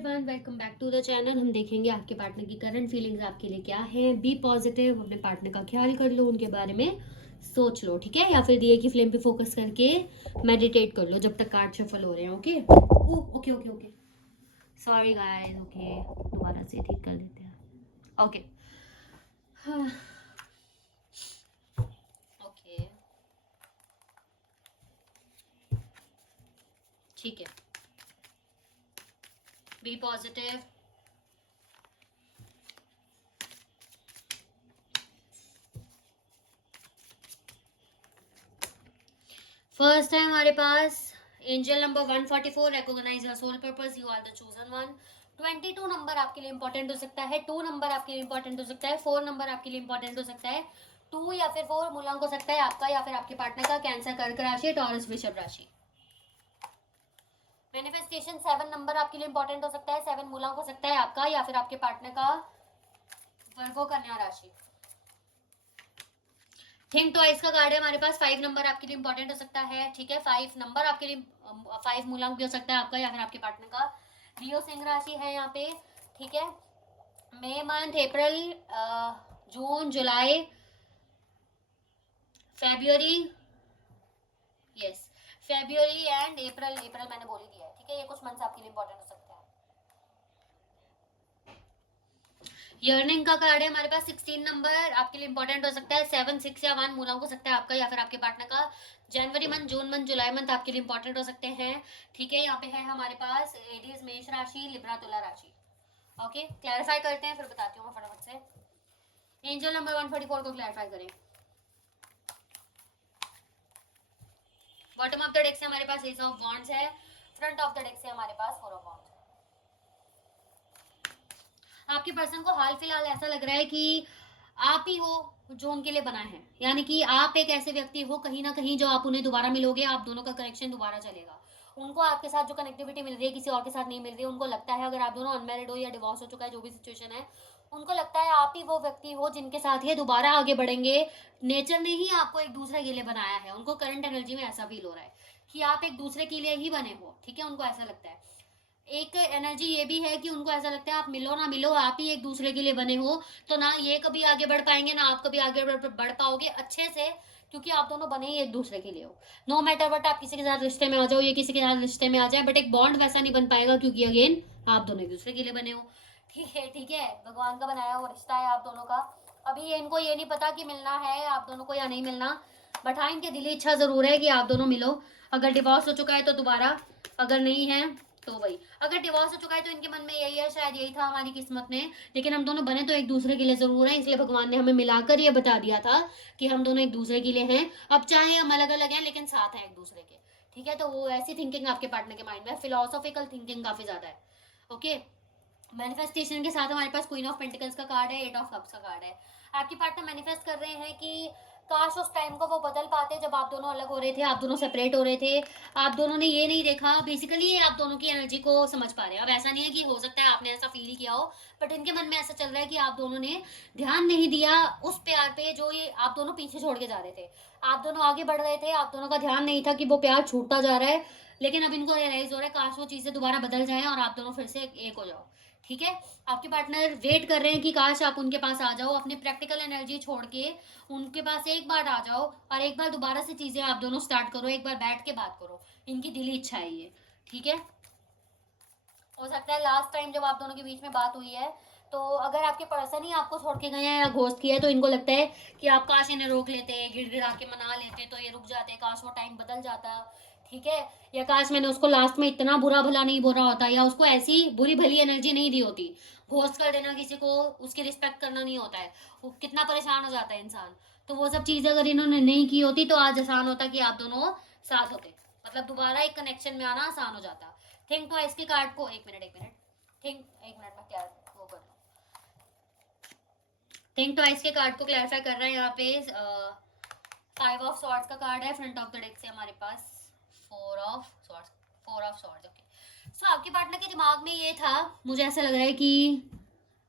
Everyone, welcome back to the channel. हम देखेंगे आपके पार्टनर की करंट फीलिंग्स आपके लिए क्या है। बी पॉजिटिव, अपने पार्टनर का ख्याल कर लो, उनके बारे में सोच लो, ठीक है, या फिर दिए की फ्लेम पे फोकस करके मेडिटेट कर लो जब तक कार्ड शफल हो रहे हैं। Okay okay okay okay, sorry guys. Okay, दोबारा से ठीक कर लेते हैं। ओके ओके, ठीक है। बी पॉजिटिव, फर्स्ट है हमारे पास angel number 144, recognize your soul purpose, you are the chosen one. 22 number आपके लिए इंपॉर्टेंट हो सकता है, 2 नंबर आपके लिए इंपॉर्टेंट हो सकता है, 4 नंबर आपके लिए इंपॉर्टेंट हो सकता है। 2 या फिर 4 मूलांक हो सकता है आपका या फिर आपके पार्टनर का, कैंसर, कर्क राशि, टॉरस, वृषभ राशि। मैनिफेस्टेशन 7 नंबर आपके लिए इंपॉर्टेंट हो सकता है, 7 मूलांक हो सकता है आपका या फिर आपके पार्टनर का, वर्गो, कन्या राशि। थिंक टॉइस का कार्ड है हमारे पास, 5 नंबर आपके लिए इंपॉर्टेंट हो सकता है, ठीक है। 5 नंबर आपके लिए 5 मूलांक भी हो सकता है आपका या फिर आपके पार्टनर का। लियो सिंह राशि है यहाँ पे, ठीक है। May month, April, June, July, February, yes, February and April. April मैंने बोल ही दिया है, ठीक है। ये कुछ मंथ्स आपके लिए इंपॉर्टेंट हो सकता है। यर्निंग का कार्ड है हमारे पास, 16 नंबर आपके लिए इंपॉर्टेंट हो सकता है, 7, 6 या 1 मूलांक हो सकता है आपका या फिर आपके पार्टनर का। जनवरी मंथ, जून मंथ, जुलाई मंथ आपके लिए इंपॉर्टेंट हो सकते हैं, ठीक है। यहाँ पे है हमारे पास एरीज, मेष राशि, लिब्रा, तुला राशि। ओके, क्लैरिफाई करते हैं, फिर बताती हूँ मैं फटाफट से। एंजल नंबर 144 को क्लैरिफाई करें। बॉटम ऑफ द डेक से हमारे पास एस ऑफ वॉन्ड्स है, फ्रंट ऑफ द डेक से हमारे पास 4 ऑफ वॉन्ड्स। आपके पर्सन को हाल फिलहाल ऐसा लग रहा है कि आप ही हो जो उनके लिए बना है, यानी कि आप एक ऐसे व्यक्ति हो कहीं ना कहीं जो आप उन्हें दोबारा मिलोगे, आप दोनों का कनेक्शन दोबारा चलेगा। उनको आपके साथ जो कनेक्टिविटी मिल रही है किसी और के साथ नहीं मिल रही है। उनको लगता है अगर आप दोनों अनमैरिड हो या डिवोर्स हो चुका है, जो भी सिचुएशन है, उनको लगता है आप ही वो व्यक्ति हो जिनके साथ ये दोबारा आगे बढ़ेंगे। नेचर ने ही आपको एक दूसरे के लिए बनाया है। उनको करंट एनर्जी में ऐसा फील हो रहा है कि आप एक दूसरे के लिए ही बने हो, ठीक है। उनको ऐसा लगता है। एक एनर्जी ये भी है कि उनको ऐसा लगता है आप मिलो ना मिलो, आप ही एक दूसरे के लिए बने हो। तो ना ये कभी आगे बढ़ पाएंगे ना आप कभी आगे बढ़ पाओगे अच्छे से, क्योंकि आप दोनों बने ही एक दूसरे के लिए हो। नो मैटर वट, आप किसी के साथ रिश्ते में आ जाओ, ये किसी के साथ रिश्ते में आ जाए, बट एक बॉन्ड वैसा नहीं बन पाएगा, क्योंकि अगेन आप दोनों एक दूसरे के लिए बने हो, ठीक है। ठीक है, भगवान का बनाया हुआ रिश्ता है आप दोनों का। अभी इनको ये नहीं पता कि मिलना है आप दोनों को या नहीं मिलना, बट हाँ, इनकी दिली इच्छा जरूर है कि आप दोनों मिलो। अगर डिवोर्स हो चुका है तो दोबारा, अगर नहीं है तो वही। अगर डिवोर्स हो चुका है तो इनके मन में यही है, शायद यही था हमारी किस्मत में, लेकिन हम दोनों बने तो एक दूसरे के लिए जरूर है, इसलिए भगवान ने हमें मिलाकर ये बता दिया था कि हम दोनों एक दूसरे के लिए हैं। अब चाहे हम अलग अलग हैं लेकिन साथ हैं एक दूसरे के, ठीक है। तो वो ऐसी थिंकिंग आपके पार्टनर के माइंड में, फिलोसॉफिकल थिंकिंग काफी ज्यादा है। ओके, मैनिफेस्टेशन के साथ हमारे पास क्वीन ऑफ पेंटिकल्स का कार्ड है, 8 ऑफ कप्स का कार्ड है। आपके पार्टनर मैनिफेस्ट कर रहे हैं कि काश उस टाइम को वो बदल पाते जब आप दोनों अलग हो रहे थे, आप दोनों सेपरेट हो रहे थे। आप दोनों ने ये नहीं देखा, बेसिकली ये आप दोनों की एनर्जी को समझ पा रहे हैं। अब ऐसा नहीं है कि हो सकता है आपने ऐसा फील किया हो, बट इनके मन में ऐसा चल रहा है कि आप दोनों ने ध्यान नहीं दिया उस प्यार पे जो ये आप दोनों पीछे छोड़ के जा रहे थे। आप दोनों आगे बढ़ रहे थे, आप दोनों का ध्यान नहीं था कि वो प्यार छूटता जा रहा है, लेकिन अब इनको रियलाइज हो रहा है काश वो चीजें दोबारा बदल जाए और आप दोनों फिर से एक हो जाओ, ठीक है। आपके पार्टनर वेट कर रहे हैं कि काश आप उनके पास आ जाओ, अपनी प्रैक्टिकल एनर्जी छोड़ के उनके पास एक बार आ जाओ और एक बार दोबारा से चीजें आप दोनों स्टार्ट करो, एक बार बैठ के बात करो। इनकी दिली इच्छा है ये, ठीक है। हो सकता है लास्ट टाइम जब आप दोनों के बीच में बात हुई है, तो अगर आपके पर्सन ही आपको छोड़ के गए हैं या घोस्ट किया है, तो इनको लगता है कि आप काश इन्हें रोक लेते, गिड़गिड़ा के मना लेते तो ये रुक जाते, काश वो टाइम बदल जाता, ठीक है। या काश मैंने उसको लास्ट में इतना बुरा भला नहीं बोला होता, या उसको ऐसी बुरी भली एनर्जी नहीं दी होती। घोस्ट कर देना किसी को, उसकी रिस्पेक्ट करना नहीं होता है, वो कितना परेशान हो जाता है इंसान। तो वो सब चीज़ अगर इन्होंने नहीं की होती तो आज आसान होता कि आप दोनों साथ होते, मतलब दोबारा एक कनेक्शन में आना आसान हो जाता। थिंक ट्वाइस के कार्ड को, एक मिनट थिंक, एक मिनट में क्या वो कर लूँ। थिंक ट्वाइस के कार्ड को क्लैरिफाई कर रहा है यहाँ पे। 5 ऑफ सॉर्ड्स का कार्ड है, फ्रंट ऑफ द डेक से हमारे पास 4 of swords, 4 of swords. Okay, so आपके पार्टनर के दिमाग में ये था, मुझे ऐसा लग रहा है कि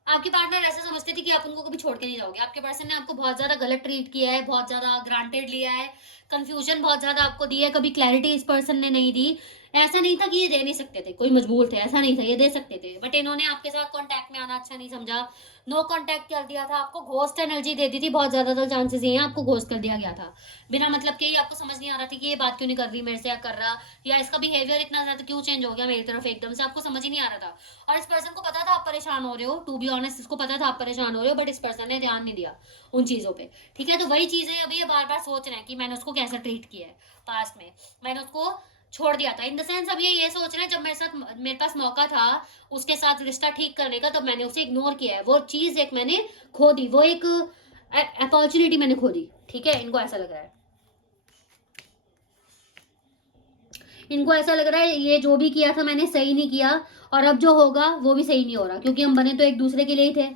आपके पार्टनर ऐसा समझते थे कि आप उनको कभी छोड़ के नहीं जाओगे। आपके पर्सन ने आपको बहुत ज्यादा गलत ट्रीट किया है, बहुत ज्यादा ग्रांटेड लिया है, कंफ्यूजन बहुत ज़्यादा आपको दी है, कभी क्लैरिटी इस पर्सन ने नहीं दी। ऐसा नहीं था कि ये दे नहीं सकते थे, कोई मजबूर थे, ऐसा नहीं था, ये दे सकते थे, बट इन्होंने आपके साथ कॉन्टैक्ट में आना अच्छा नहीं समझा, नो कॉन्टैक्ट कर दिया था, आपको घोस्ट एनर्जी दे दी थी। बहुत ज़्यादा चांसेस ये हैं आपको घोस्ट कर दिया गया था बिना मतलब के ही। आपको समझ नहीं आ रहा था कि ये बात क्यों नहीं कर रही मेरे से या कर रहा, या इसका बिहेवियर इतना ज़्यादा क्यों चेंज हो गया मेरी तरफ एकदम से, आपको समझ ही नहीं आ रहा था। और इस पर्सन को पता था आप परेशान हो रहे हो, टू बी ऑनेस्ट इसको पता था आप परेशान हो रहे हो, बट इस पर्सन ने ध्यान नहीं दिया उन चीज़ों पे। ठीक है, तो वही चीज़ें अभी ये बार बार सोच रहे हैं कि मैंने उसको कैसे ट्रीट किया है पास्ट में, मैंने उसको छोड़ दिया था। इन द सेंस अब ये सोच रहे हैं जब मेरे पास मौका था उसके साथ रिश्ता ठीक करने का, तब मैंने उसे इग्नोर किया है। वो चीज़ एक मैंने खो दी, वो एक अपॉर्चुनिटी मैंने खो दी। ठीक है, इनको ऐसा लग रहा है, इनको ऐसा लग रहा है ये जो भी किया था मैंने सही नहीं किया, और अब जो होगा वो भी सही नहीं हो रहा, क्योंकि हम बने तो एक दूसरे के लिए ही थे,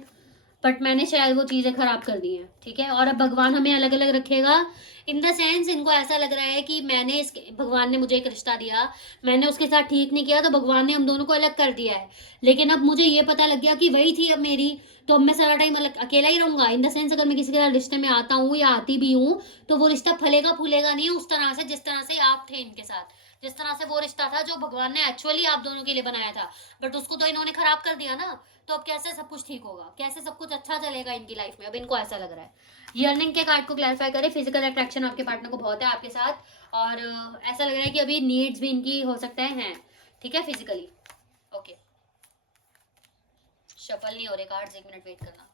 बट मैंने शायद वो चीज़ें खराब कर दी हैं। ठीक है, और अब भगवान हमें अलग अलग रखेगा। इन द सेंस इनको ऐसा लग रहा है कि मैंने इस भगवान ने मुझे एक रिश्ता दिया, मैंने उसके साथ ठीक नहीं किया, तो भगवान ने हम दोनों को अलग कर दिया है। लेकिन अब मुझे ये पता लग गया कि वही थी अब मेरी, तो अब मैं सारा टाइम अलग अकेला ही रहूंगा। इन द सेंस अगर मैं किसी के साथ रिश्ते में आता हूँ या आती भी हूँ, तो वो रिश्ता फलेगा फूलेगा नहीं उस तरह से जिस तरह से आप थे इनके साथ, जिस तरह से वो रिश्ता था जो भगवान ने एक्चुअली आप दोनों के लिए बनाया था, बट उसको तो इन्होंने खराब कर दिया ना। तो अब कैसे सब कुछ ठीक होगा, कैसे सब कुछ अच्छा चलेगा इनकी लाइफ में, अब इनको ऐसा लग रहा है। यर्निंग के कार्ड को क्लैरिफाई करें। फिजिकल अट्रैक्शन आपके पार्टनर को बहुत है आपके साथ, और ऐसा लग रहा है कि अभी नीड्स भी इनकी हो सकता है हैं। ठीक है, फिजिकली ओके। शफल नहीं हो रहे कार्ड्स, 1 मिनट वेट करना।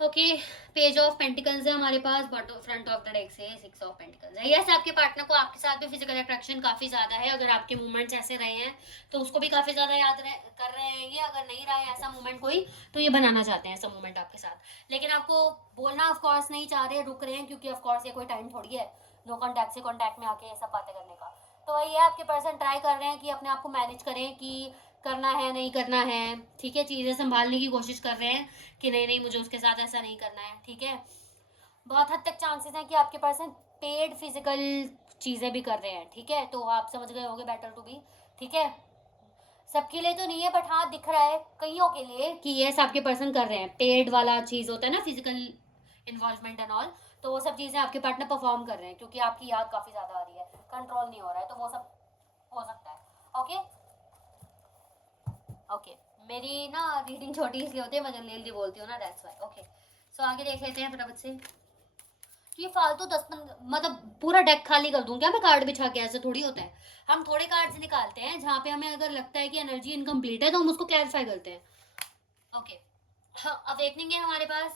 ओके, पेज ऑफ पेंटिकल्स है हमारे पास, bottom front of the deck से 6 ऑफ पेंटिकल्स है। यस, आपके पार्टनर को आपके साथ भी फिजिकल अट्रैक्शन काफी ज्यादा है। अगर आपके मूवमेंट्स ऐसे रहे हैं तो उसको भी काफी ज्यादा कर रहे हैं ये। अगर नहीं रहा है ऐसा मूवमेंट कोई, तो ये बनाना चाहते हैं ऐसा मूवमेंट आपके साथ, लेकिन आपको बोलना ऑफकोर्स नहीं चाह रहे, रुक रहे हैं, क्योंकि ऑफकोर्स ये कोई टाइम थोड़ी है नो कॉन्टैक्ट से कॉन्टैक्ट में आके ये सब बातें करने का। तो वही है, आपके पर्सन ट्राई कर रहे हैं कि अपने आप को मैनेज करें कि करना है नहीं करना है। ठीक है, चीज़ें संभालने की कोशिश कर रहे हैं कि नहीं नहीं मुझे उसके साथ ऐसा नहीं करना है। ठीक है, बहुत हद तक चांसेस हैं कि आपके पर्सन पेड फिजिकल चीज़ें भी कर रहे हैं। ठीक है, तो आप समझ गए होंगे बेटर टू बी। ठीक है, सबके लिए तो नहीं है, बट हाँ दिख रहा है कईयों के लिए कि ये आपके पर्सन कर रहे हैं। पेड वाला चीज़ होता है ना, फिजिकल इन्वॉल्वमेंट एंड ऑल, तो वो सब चीज़ें आपके पार्टनर परफॉर्म कर रहे हैं, क्योंकि आपकी याद काफ़ी ज़्यादा आ रही है, कंट्रोल नहीं हो रहा है, तो वो सब हो सकता है। ओके ओके, मेरी ना रीडिंग छोटी इसलिए होती है, मैं जल्दी जल्दी बोलती हूँ ना, दैट्स व्हाई। ओके, सो आगे देख लेते हैं फटाफट से। ये फालतू 10-15 मतलब पूरा डेक खाली कर दूं क्या मैं कार्ड बिछा के? ऐसे थोड़ी होता है। हम थोड़े कार्ड्स निकालते हैं जहाँ पे हमें अगर लगता है कि एनर्जी इनकम्प्लीट है तो हम उसको क्लैरिफाई करते हैं। ओके, हाँ, अवेकनिंग है हमारे पास।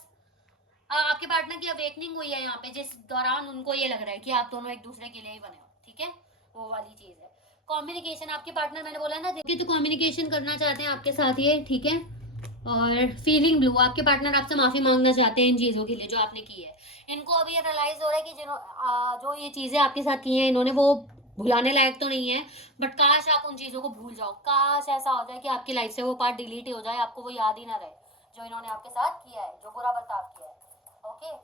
आपके पार्टनर की अवेकनिंग हुई है यहाँ पे, जिस दौरान उनको ये लग रहा है कि आप दोनों एक दूसरे के लिए ही बने हो। ठीक है, वो वाली चीज़ है। कम्युनिकेशन, आपके पार्टनर मैंने बोला ना देखिए, तो कम्युनिकेशन करना चाहते हैं आपके साथ ये। ठीक है, और फीलिंग ब्लू, आपके पार्टनर आपसे माफ़ी मांगना चाहते हैं इन चीज़ों के लिए जो आपने की है। इनको अभी ये रियलाइज़ हो रहा है कि जो ये चीज़ें आपके साथ की हैं इन्होंने, वो भुलाने लायक तो नहीं है, बट काश आप उन चीज़ों को भूल जाओ। काश ऐसा हो जाए कि आपकी लाइफ से वो पार्ट डिलीट ही हो जाए, आपको वो याद ही ना रहे जो इन्होंने आपके साथ किया है, जो बुरा बर्ताव किया है। ओके,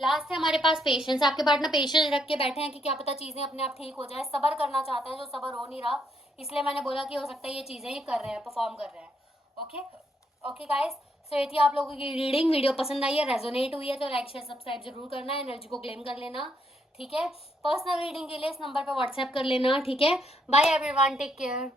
लास्ट है हमारे पास पेशेंस। आपके पार्टनर पेशेंस रख के बैठे हैं कि क्या पता चीज़ें अपने आप ठीक हो जाए, सबर करना चाहते हैं जो सबर हो नहीं रहा, इसलिए मैंने बोला कि हो सकता है ये चीज़ें ये कर रहे हैं, परफॉर्म कर रहे हैं। ओके ओके गाइस, सो ये थी आप लोगों की रीडिंग। वीडियो पसंद आई है, रेजोनेट हुई है, तो लाइक शेयर सब्सक्राइब जरूर करना है, एनर्जी को क्लेम कर लेना। ठीक है, पर्सनल रीडिंग के लिए इस नंबर पर व्हाट्सएप कर लेना। ठीक है, बाय एवरीवन, टेक केयर।